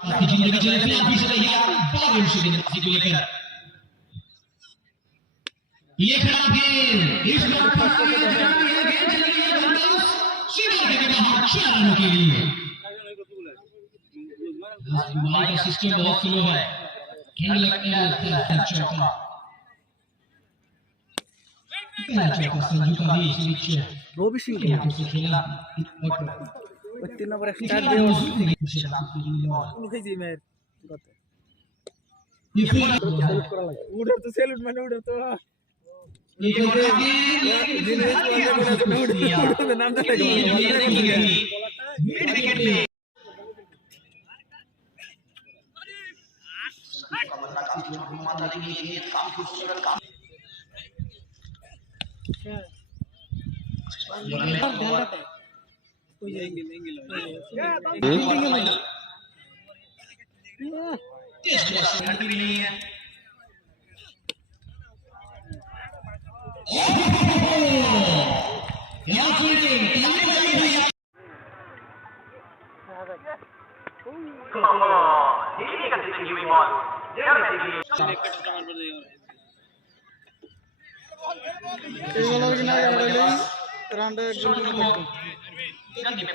आपकी जिंदगी चले फिर आप भी से तैयार बहुत उनसे गेंदबाजी को लेकर ये खराब गेंद इस बार गेंद चली है बंदस सीधा के बाहर 4 रनों के लिए। हमारा सिस्टम बहुत स्लो है, खेल लगता है चौका पहला चौका संजू का भी इस बीच रोबी सिंह के हाथों से खेला 3 नंबर स्टार्ट दे उनके जी में ये पूरा उड़े तो सैल्यूट मैंने उड़े तो ये नाम तो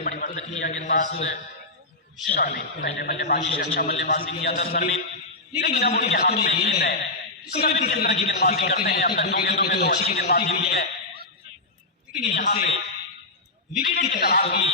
परिवर्तन किया गेंदबाज पहले बल्लेबाजी से अच्छा बल्लेबाजी किया था नरवीन, लेकिन अब उनके हाथों में गेंद है। सभी किस तरह की गेंदबाजी करते हैं, अब तक 2 गेंदों में तो अच्छी गेंदबाजी हुई है, लेकिन यहाँ से विकेट की तलाश होगी।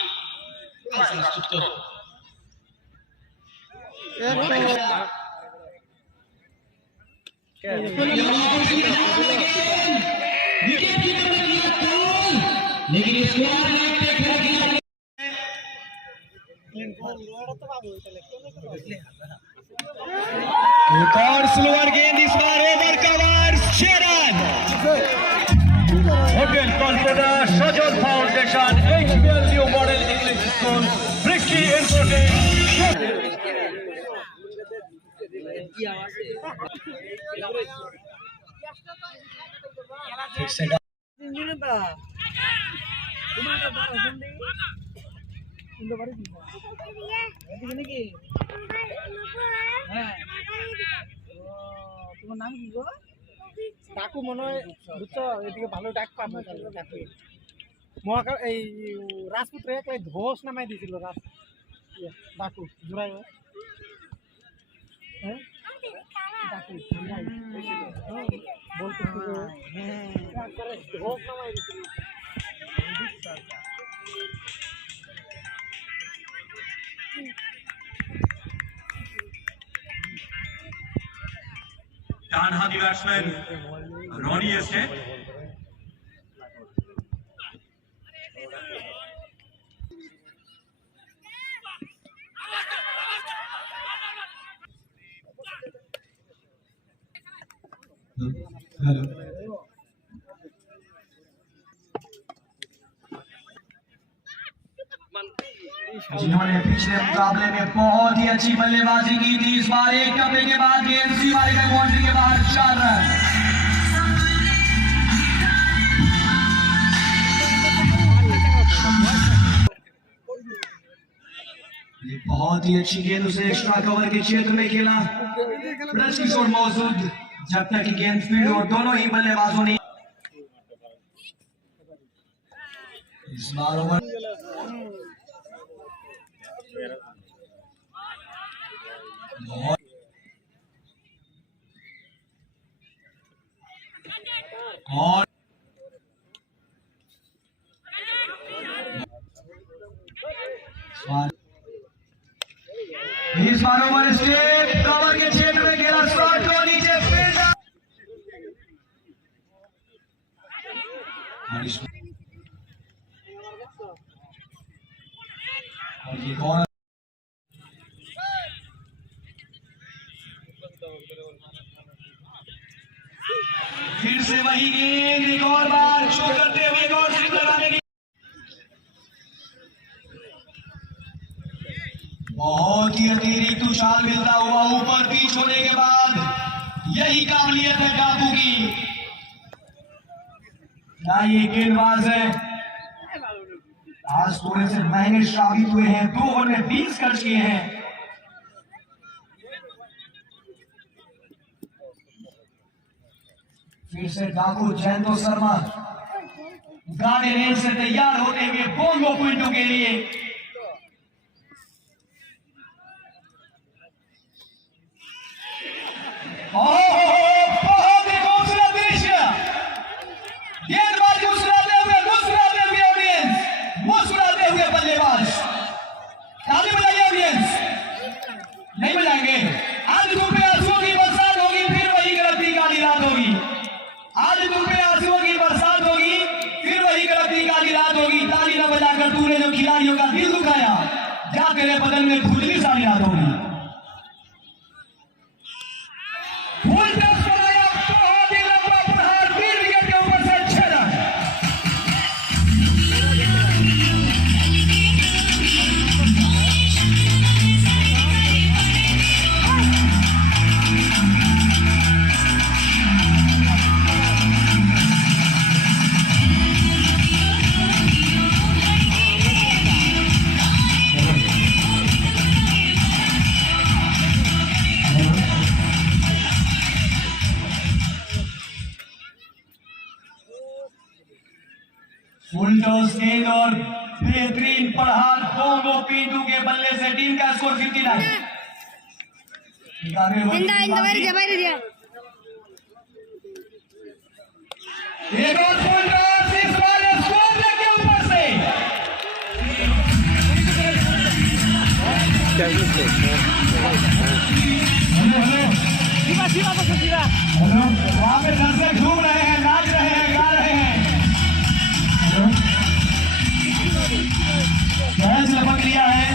एक और स्लोअर गेंद, इस बार ओवर कवर 6 रन। होटल कॉन्फिडा Sajal foundation HBL new model English school ब्रिकी তোমার নাম কি গো? ডাকু মনে হয় বুঝছো, এদিকে ভালো ডাক পাবো ডাকু মহাকাল এই রাজপুত্র একলাই ধোস নামাই দিয়েছিল ডাকু জোড়াই হ্যাঁ ডাকু বলতে ধোস নামাই দিয়েছিল। ডানহাতি ব্যাটসম্যান রনি এসে जिन्होंने पिछले मुकाबले में बहुत ही अच्छी बल्लेबाजी की थी, इस बार एक टप्पे के बाद गेंद सी मारेगा बाउंड्री के बाहर 4 रन। ये बहुत ही अच्छी गेंद उसे एक्स्ट्रा कवर के क्षेत्र में खेला, ब्रज किशोर मौजूद जब तक की गेंद फील्ड और दोनों ही बल्लेबाजों ने इस बार ओवर और इस बार ओवर स्टेप कवर के क्षेत्र में खेला, शॉट को नीचे फील्ड और ये कौन फिर से वही गेंद, एक और बार शो करते हुए एक और स्लिप लगाने की बहुत ही अतिरिक्त उछाल मिलता हुआ ऊपर पिच होने के बाद यही काबिलियत है डाकू की। क्या ये गेंदबाज है, आज थोड़े से महंगे साबित हुए हैं, 2 ओवर में 20 खर्च किए हैं। फिर से डाकू जयंतो शर्मा गाड़ी रेंज से तैयार होते हुए बोंगो पिंटू के लिए। बहुत ही खूबसूरत दृश्य, गेंदबाज मुस्कुराते हुए ऑडियंस, मुस्कुराते हुए बल्लेबाज। ताली बजाइए ऑडियंस, नहीं बजाएंगे। आज तुम पे आंसुओं की बरसात होगी, फिर वही गलती काली रात होगी। आज तुम पे आंसुओं की बरसात होगी, फिर वही गलती काली रात होगी। ताली न बजाकर तूने जो खिलाड़ियों का दिल दुखाया, जा तेरे बदन में खुजली सारी रात होगी। फुल टच बनाया, बहुत ही लंबा प्रहार, 3 विकेट के ऊपर से 6 रन। फुल टॉस गेंद और बेहतरीन प्रहार बोंगो पिंटू के बल्ले से टीम का स्कोर 59। एक और फुल टॉस, इस बार स्कोर के ऊपर से वहां पे दर्शक झूम रहे हैं, नाच रहे हैं, गा रहे हैं। कैच लपक लिया है।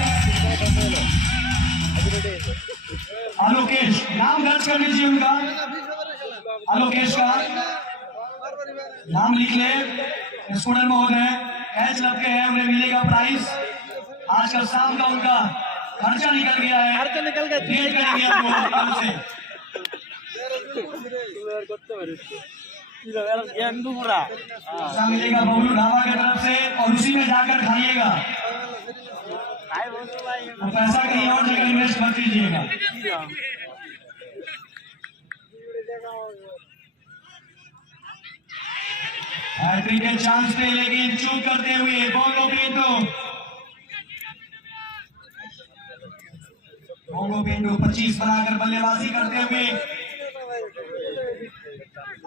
आलोकेश, नाम दर्ज कर लीजिए उनका, आलोकेश का नाम लिख ले। स्टूडेंट महोदय, कैच लपके हैं, उन्हें मिलेगा प्राइस। आज कल शाम का उनका खर्चा निकल गया है, खर्चा निकल गया, डेट करेंगे आपको से। मिलेगा बबलू ढाबा की तरफ से, और उसी में जाकर खाइएगा, तो पैसा कहीं और जगह इन्वेस्ट कर दीजिएगा। हैट्रिक के चांस पे, लेकिन चूक करते हुए बोंगो पिंटू 25 बनाकर बल्लेबाजी करते हुए।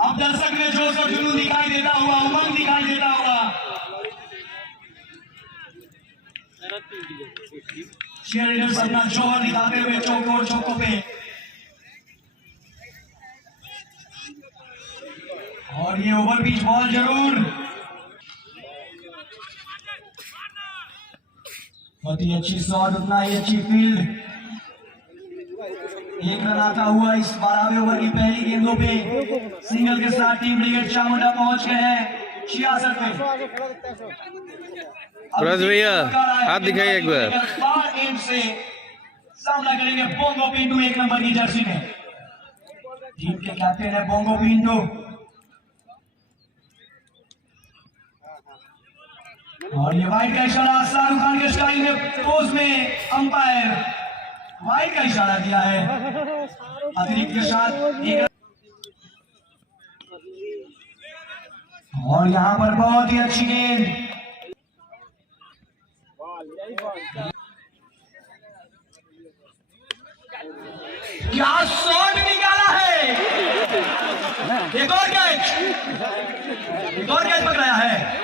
अब दर्शक में जोश और जुनून दिखाई देता हुआ, उमंग दिखाई देता हुआ। चीयरलीडर्स अपना जोहर दिखाते हुए चौकों पे, और ये ओवर पिच बॉल जरूर। बहुत ही अच्छी शॉट, उतना ही अच्छी फील्ड। एक रन आता हुआ इस 12वें ओवर की पहली गेंदों पे सिंगल के साथ टीम ब्रिगेड चामुंडा पहुंच गए हैं 66 पे। भैया हाथ दिखाइए एक बार। एंड से सामना करेंगे बोंगो पिंटू 1 नंबर की जर्सी में। टीम के कैप्टन है बोंगो पिंटू, और ये वाइड का इशारा शाहरुख खान के स्टाइल में पोज में अंपायर वाइड का इशारा दिया है। अतिरिक्त के साथ एक, और यहां पर बहुत ही अच्छी गेंद। क्या शॉट निकाला है, एक और कैच पकड़ाया है।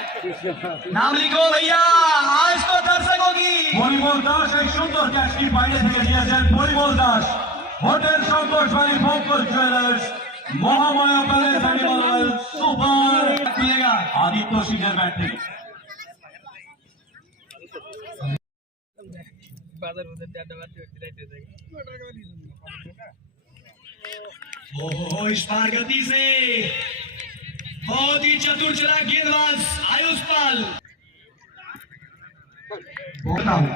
नाम लिखो भैया, आज तो दर्शकों की। পরিমল দাস এক সুন্দর ক্যাচটি বাইরে থেকে দিয়েছেন পরিমল দাস। হোটেল সন্তোষ বাড়ি ফোকস jewellers, Mahamaya palace animal super मिलेगा আদিত্য সিংহের ব্যাট থেকে। ओहो, इस पार गति से बहुत ही चतुर चला गेंदबाज आयुष पाल। बोलता हूं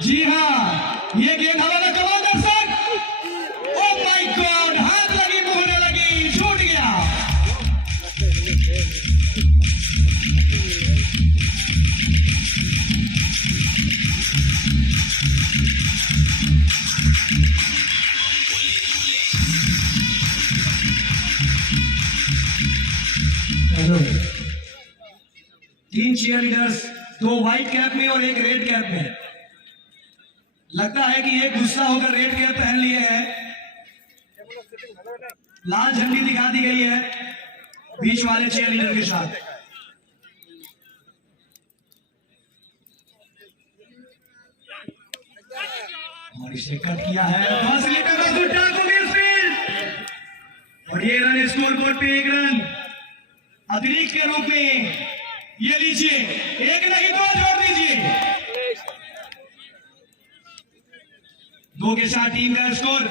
जी हाँ, ये गेंद हमारा कमाल दर्शक। ओ माय गॉड, हाथ लगी, मुंह लगी, छूट गया। 3 चीयर लीडर्स, 2 व्हाइट कैप में और 1 रेड कैप में। लगता है कि एक गुस्सा होकर रेड कैप पहन लिए हैं। लाल झंडी दिखा दी गई है बीच वाले चीयर लीडर के साथ। और इसे कट किया है और ये रन स्कोर बोर्ड पे 1 रन अतिरिक्त के रूप में। ये लीजिए, 1 नहीं 2 जोड़ दीजिए। 2 के साथ टीम का स्कोर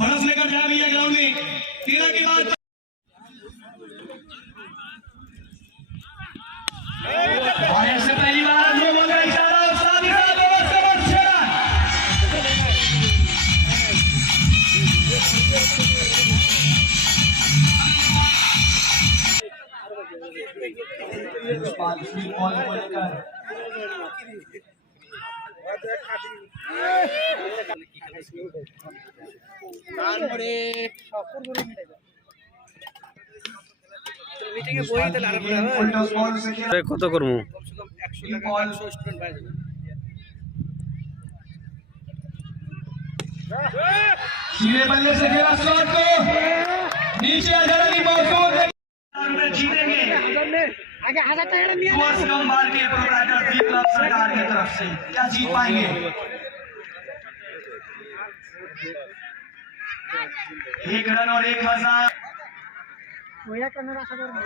बरस लेकर जाए भैया ग्राउंड में। 13 के बाद और ऐसे पहली बार नो बॉल का इशारा और साथ ही साथ ओवर से बस 6 रन। बॉल को लेकर কত করবো? सीधे बल्ले से खेला शॉट को नीचे जीतेंगे आगे 1000 টাকা নিয়ে संभाल के प्रोप्राइटर दीपक सरकार की तरफ से क्या जीत पाएंगे? 1 रन और 1000। ওইয়া কেন আশা করব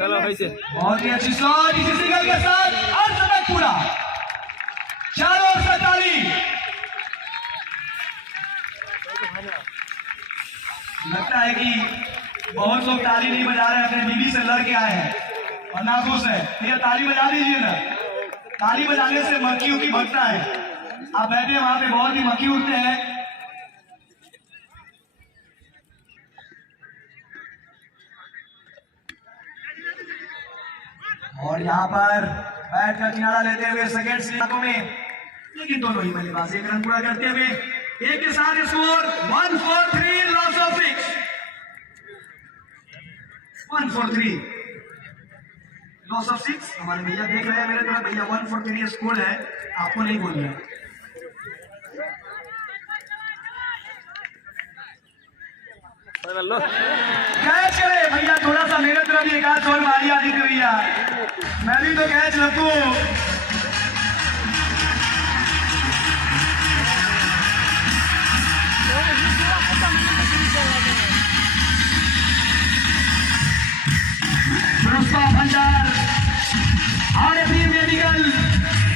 চলো হয়েছে। बहुत ही अच्छी शॉट इसी सिंगल के साथ अर्धशतक पूरा। चारों ओर से ताली। लगता है कि बहुत लोग ताली नहीं बजा रहे हैं, अपने बीवी से लड़ के आए हैं और नाखुश है। ये ताली बजा दीजिए ना, ताली बजाने से मक्खियों की भगता है। आप बैठे वहां पे बहुत ही मक्खी उड़ते हैं। और यहाँ पर बैट का किनारा लेते हुए सेकेंड हाथों में, लेकिन दोनों ही बल्लेबाज 1 रन पूरा करते हुए 1 के साथ score 143 loss of 6। 143 loss of 6। हमारे भैया देख रहे हैं मेरे तरफ, भैया 143 स्कोर है, आपको नहीं बोल रहे। कैच करे भैया, थोड़ा सा मेरे तरफ एक आध और मारी आदित्य भैया, मैं भी तो कैच रखू। भंडार आरएफी medical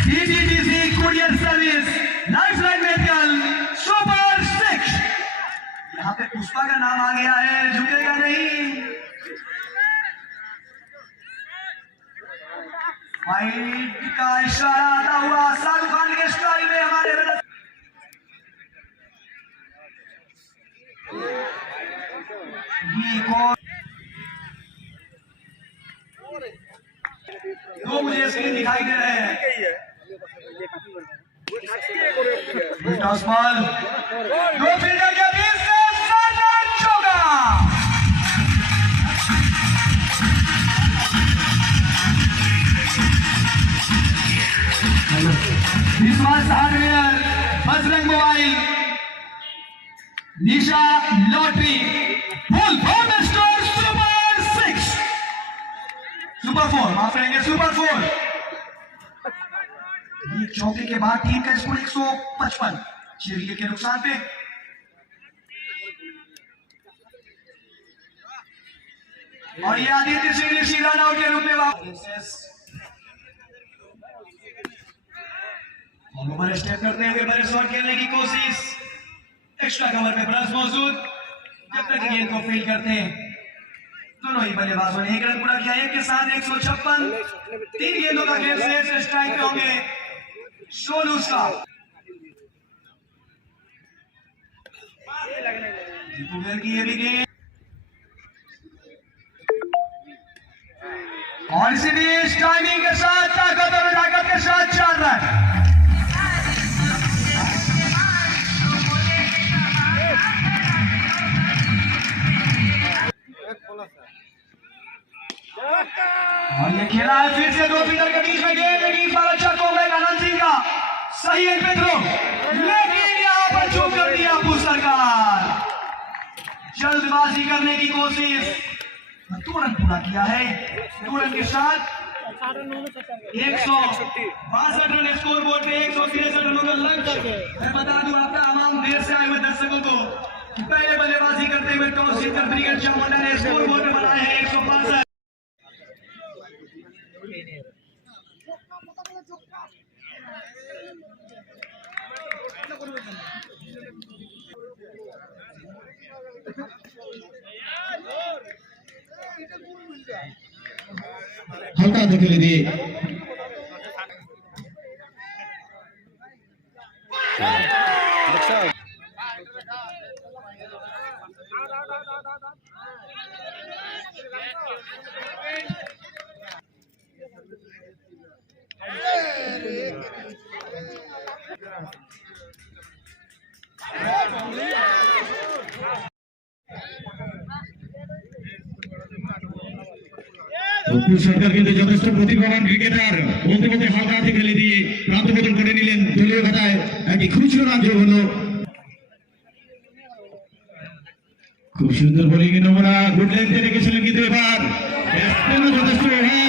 DTDC courier service lifeline medical super 6। यहाँ पे पुष्पा का नाम आ गया है, झुकेगा नहीं। फाइट का इशारा आता हुआ शाहरुख खान के स्टाइल में हमारे दो मुझे स्क्रीन दिखाई दे रहे हैं। टॉस बॉल, 2 फील्डर के बीच से सर्जन चौका। Vishwas hardware, Bajrang mobile, Nisha lottery, full form store super 6, super 4 माफ करेंगे, सुपर 4। ये चौके के बाद टीम का स्कोर 155 6 के नुकसान पे। और ये आदित्य सिंह ने रन आउट के रूप में ओवर स्टेप करते हुए बड़े शॉट खेलने की कोशिश। एक्स्ट्रा कवर पे ब्रश मौजूद, जब तक गेंद को फील करते हैं। दोनों ही बल्लेबाजों ने 1 रन पूरा किया। 1 के साथ 156। 3 गेंदों का खेल से स्ट्राइक पे होंगे सोलूस का। की ये भी गेंद और इसी बीच टाइमिंग के साथ ताकत और ताकत के साथ 4 रन। और ये खेला है फिर से दो फील्डर के बीच में गेंद, लेकिन इस बार अच्छा कॉम्बैक आनंद सिंह का, सही एंड पे थ्रो, लेकिन यहाँ पर चूक कर दिया अबू सरकार। जल्दबाजी करने की कोशिश, तुरंत पूरा किया है, तुरंत के साथ 162 रन स्कोर बोर्ड पे 163 रनों का लक्ष्य। मैं बता दूं आपका आवाम देर से आए हुए दर्शकों को, पहले बल्लेबाजी करते हुए टॉस ब्रिगेड चामुंडा ने स्कोर बोर्ड पे बनाए हैं 165। हल्का हाथ खेले दिए অপু সরকার কিন্তু যথেষ্ট প্রতিভাবান ক্রিকেটার, বলতে বলতে হালকা হাতে খেলে দিয়ে প্রান্ত বদল করে নিলেন, দলীয় খাতায় একটি খুচরো রান যোগ হলো। খুব সুন্দর বোলিং এর নমুনা, গুড লেন্থে রেখেছিলেন কিন্তু এবার ব্যাটসম্যানও যথেষ্ট,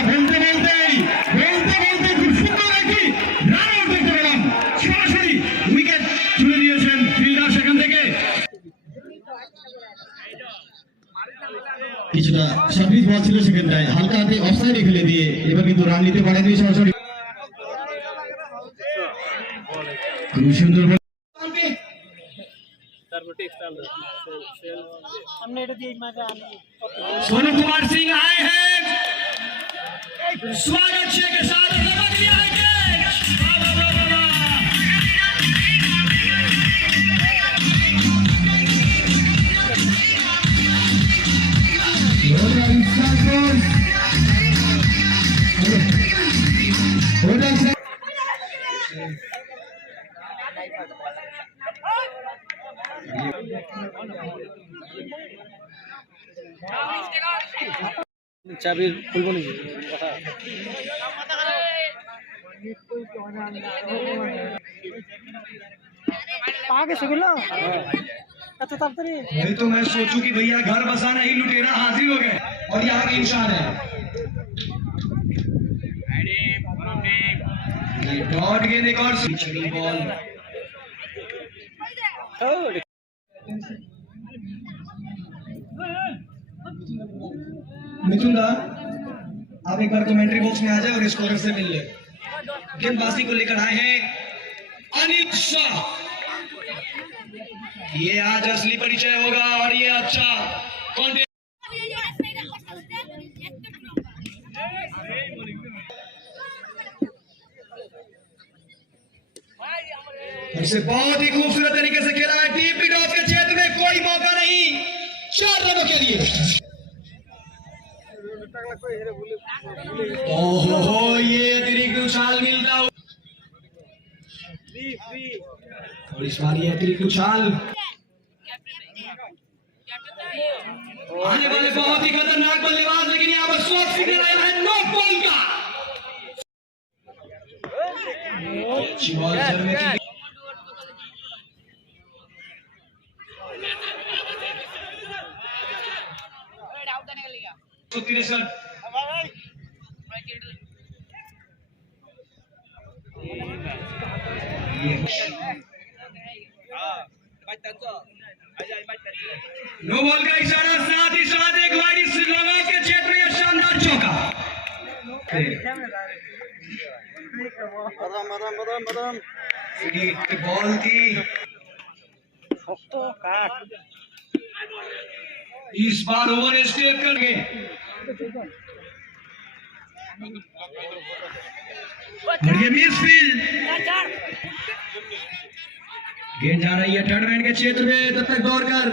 বলতে বলতে খুব সুন্দর একটি রান আউট দেখতে পেলাম, সরাসরি উইকেট তুলে নিয়েছেন ফিল্ডার সেখান থেকে। কিছুটা সার্ভিস বল ছিল সেখানটায়, হালকা হাতে অফসাইডে খেলে দিয়ে এবার কিন্তু রান নিতে পারেনি সরাসরি। খুব সুন্দর सोनू कुमार सिंह आए हैं, स्वागत के साथ दिया है চাবি খুলবো নাকি? आगे से बोलो अच्छा तब तरी नहीं तो मैं सोचूं कि भैया घर बसाना ही लुटेरा हाजिर हो गए और यहाँ के इंसान है। डॉट गेंद एक और छड़ी बॉल, मिथुन दा आप एक बार कमेंट्री बॉक्स में आ जाए और स्कोरर से मिल ले। गेंदबाजी को लेकर आए हैं अनिल शाह, ये आज असली परिचय होगा और ये अच्छा कॉन्टेस्ट। इसे बहुत ही खूबसूरत तरीके से खेला है, डीप मिड ऑफ के क्षेत्र में कोई मौका नहीं, 4 रनों के लिए। ओहो ये अतिरिक्त उछाल मिलता हो, और इस बार ये अतिरिक्त उछाल आने वाले बहुत ही खतरनाक बल्लेबाज, लेकिन यहाँ पर शॉट सिग्नल आया है नो बॉल का। अच्छी बॉल सर में थी, नो बॉल का इशारा, साथ ही साथ एक वाइड लगा के क्षेत्र में शानदार चौका। बॉल थी, इस बार ओवर स्टेप कर गए, ये मिसफील्ड, गेंद जा रही है थर्ड मैन के क्षेत्र में, तब तक दौड़कर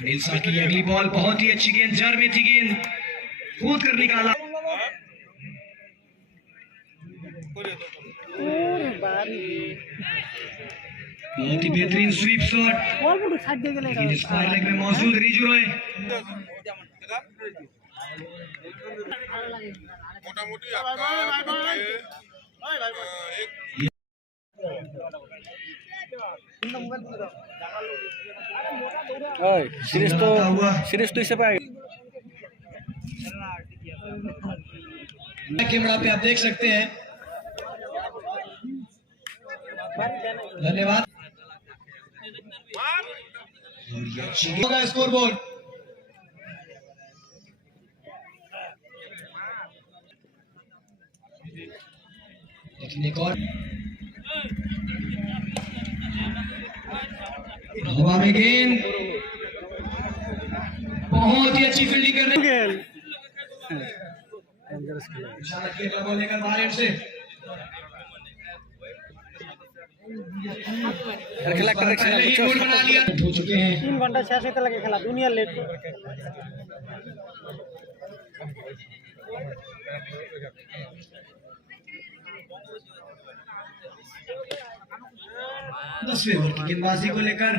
अनिल शाह की अगली बॉल बहुत ही अच्छी गेंद, जड़ में थी गेंद, कूद कर निकाला। बहुत ही बेहतरीन स्वीप शॉट বল পুরো সাইড দিয়ে গেলে स्क्वायर लेग में मौजूद रिजू रॉय। सीरीज तो इससे पे कैमरा पे आप देख सकते हैं। धन्यवाद। होगा स्कोर बोर्ड। लेकिन एक और हवा में गेंद, बहुत ही अच्छी फील्डिंग कर रहे हैं। इशारा खेल बॉल लेकर बाहर एंड से पहले ही गोल बना लिया। हो चुके हैं 3 ঘন্টা শেষ হতে লাগে খেলা দুনিয়া লেট दसवें ओवर की गेंदबाजी को लेकर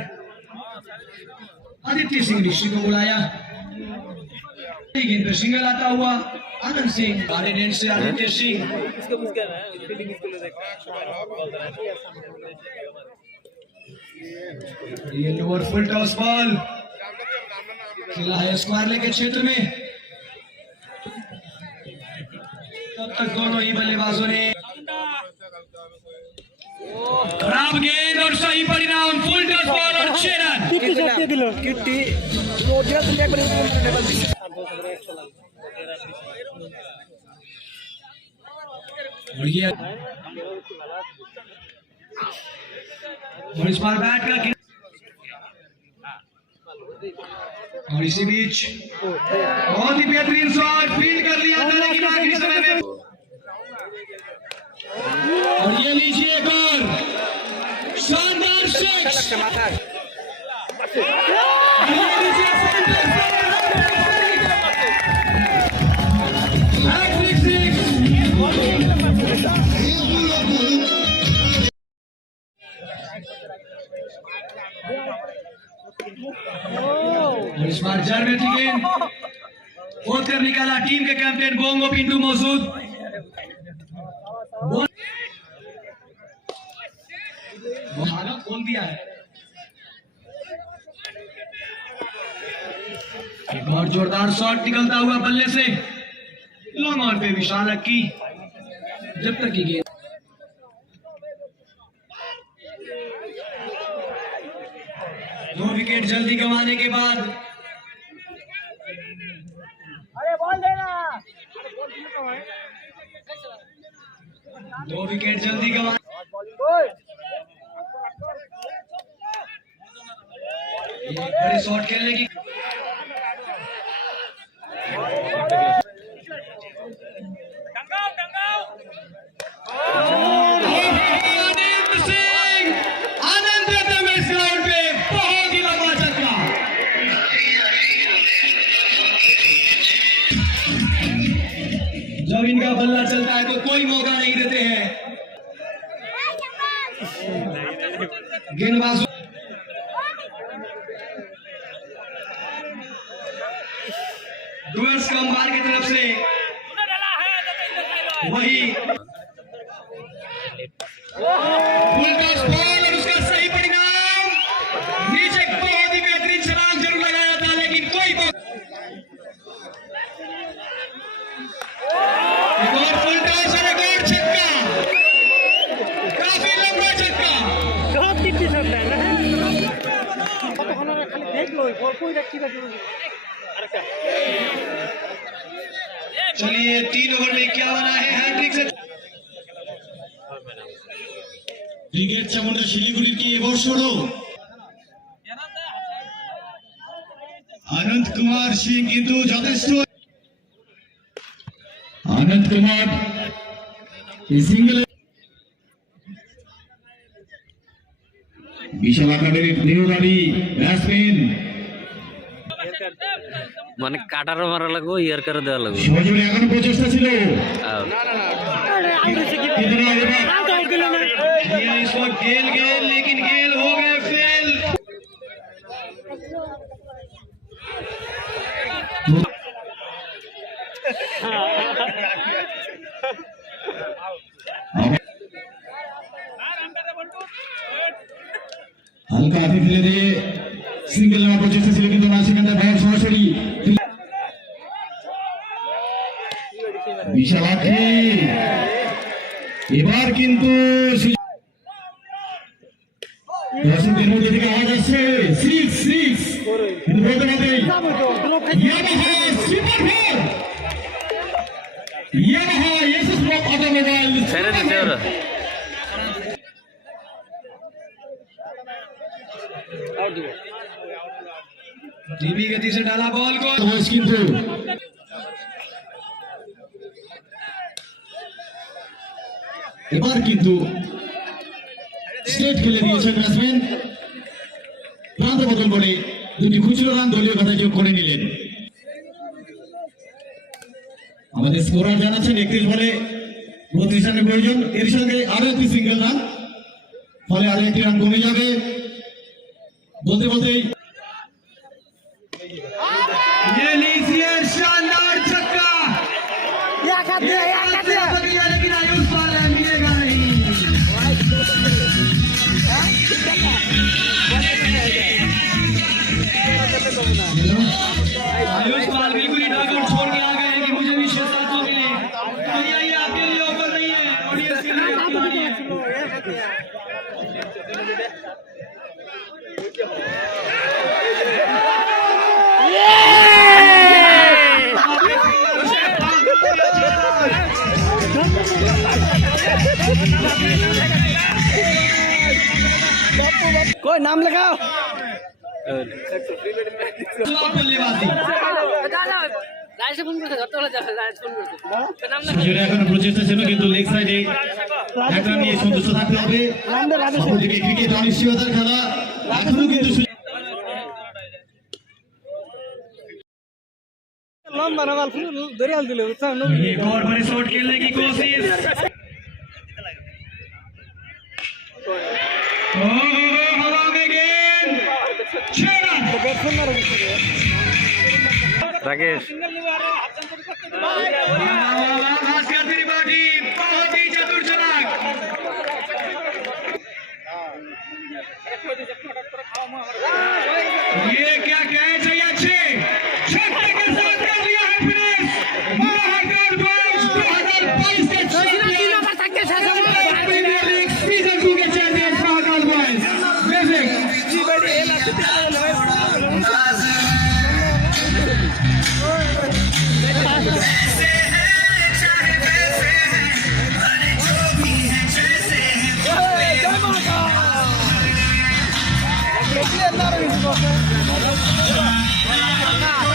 आदित्य सिंह ऋषि को बुलाया। गेंद पर सिंगल आता हुआ आनंद सिंह, गार्डन एंड से आदित्य सिंह। ये लोअर फुल टॉस बॉल खेला है स्क्वायर लेग के क्षेत्र में। तब तक दोनों ही बल्लेबाजों ने खराब गेंद और सही परिणाम, फुल टॉस बॉल और 6 रन। কিটি শট দিয়ে দিল কিটি ওদিয়া তুমি একবার লেভেল দিছে और ये और इस बार बैट का और इसी बीच बहुत ही बेहतरीन शॉट फील्ड कर लिया था, लेकिन आखिरी समय में। और ये लीजिए एक और शानदार सिक्स। और इस बार जड़ में थी गेंद, खोद कर निकाला टीम के कैप्टन बोंगो पिंटू मौजूद। हालत खोल दिया है। एक और जोरदार शॉट निकलता हुआ बल्ले से लॉन्ग ऑन पे विशाल की, जब तक की गेंद दो विकेट जल्दी गंवाने के बाद আরে বল দে না 2 विकेट जल्दी गंवा बड़े शॉट खेलने की आनंद देते हुए इस ग्राउंड पे बहुत ही लंबा छक्का। जब इनका बल्ला चलता है तो कोई मौका नहीं देते हैं गेंदबाज। डुअर्स कंबार की तरफ से वही फुल टॉस बॉल और उसका सही परिणाम। नीचे बहुत ही बेहतरीन छलांग जरूर लगाया था, लेकिन कोई एक और फुल टॉस और एक और छक्का, काफी लंबा छक्का। সব কিটি শট দেয় না কতক্ষণ খালি দেখলো বল কই রাখছি না আরেকটা चलिए 3 ओवर में 51 है हैट्रिक से ব্রিগেড চামুন্ডা শিলিগুড়ির কি এবছরও अनंत कुमार सिंह কিন্তু যথেষ্ট। अनंत कुमार সিঙ্গেল বিশাল আকারের নিউরারি ব্যাটসম্যান মানে কাটারও মারা লাগবো ইয়ার করে দেওয়া লাগবে। সজোরে এখনো প্রচেষ্টা ছিল। আরে আউট হচ্ছে কি कितना আউট দিল না ये इस वक्त गेल लेकिन गेल हो বিশালাক্ষী এবার কিন্তু দর্শকদের মধ্যে থেকে আওয়াজ আসছে সিক্স সিক্স কিন্তু বলতে হবে Yamaha super four Yamaha SS block automobile ছেড়ে দিতে ওরা धीमी गति से डाला बॉल को কিন্তু এবার কিন্তু স্টেট খেলে দিয়েছেন ব্যাটসম্যান প্রান্ত বদল করে দুটি খুচরো রান দলীয় খাতায় যোগ করে নিলেন আমাদের স্কোরার জানাচ্ছেন 31 বলে 32 রানের প্রয়োজন এর সঙ্গে আরো একটি সিঙ্গেল রান ফলে আরো একটি রান কমে যাবে বলতে বলতেই ये लीजिए शानदार छक्का लेकिन आयुष पाल मिलेगा नहीं आयुष पाल बिल्कुल ही डॉगआउट छोड़ के आ गए कि मुझे भी 6-7 मिले तो ये आपके लिए ऑफर नहीं है ऑडियंस के लिए आपकी है कोई नाम लगाओ बल्लेबाजी সুজনে এখনো প্রচেষ্টা ছিল কিন্তু লেগ সাইডে এক রান নিয়ে সন্তুষ্ট থাকতে হবে অপরদিকে ক্রিকেট অনিশ্চয়তার খেলা এখনো কিন্তু लंबा नवाल फुल दरियाल दिले बुझ्छौ न एक और बड़े शॉट खेलने की कोशिश हवा में गेंद 6 रन बैट्समैन मारो রাকেশ भास्कर त्रिपाठी बहुत ही चतुर चालाक ये क्या कैच है अच्छे छक्के के साथ कर दिया है फिनिश महाकाल बॉयज 2022 के चैंपियन प्रीमियर लीग सीजन 2 के champion Mahakal boys basic Yes,